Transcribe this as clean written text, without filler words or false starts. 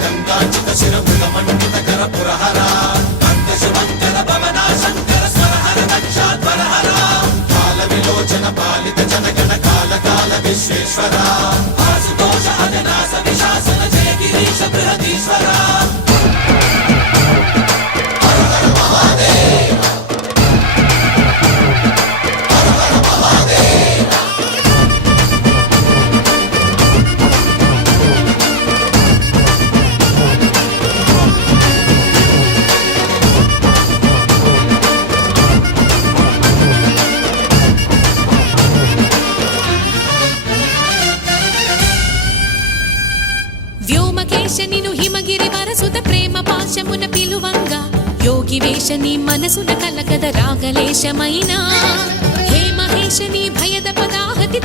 గంగాచిత శిరముల మండిత కర పురహర భక్త శుభంకర భవనా శంకర స్వరహర దక్షాధ్వరహర కాల విలోచన పాలిత జనగణ కాల కాల విశ్వేశ్వర ఆశుతోష అజనాశ విశాసన జయ గిరీశ బృహదీశ్వర వ్యోమకేశనిను హిమగిరి వరసుత ప్రేమ పాశమున పిలువంగా యోగి వేషని మనసున కలకద రాగలేశమైనా హే మహేశని భయద పదాహతి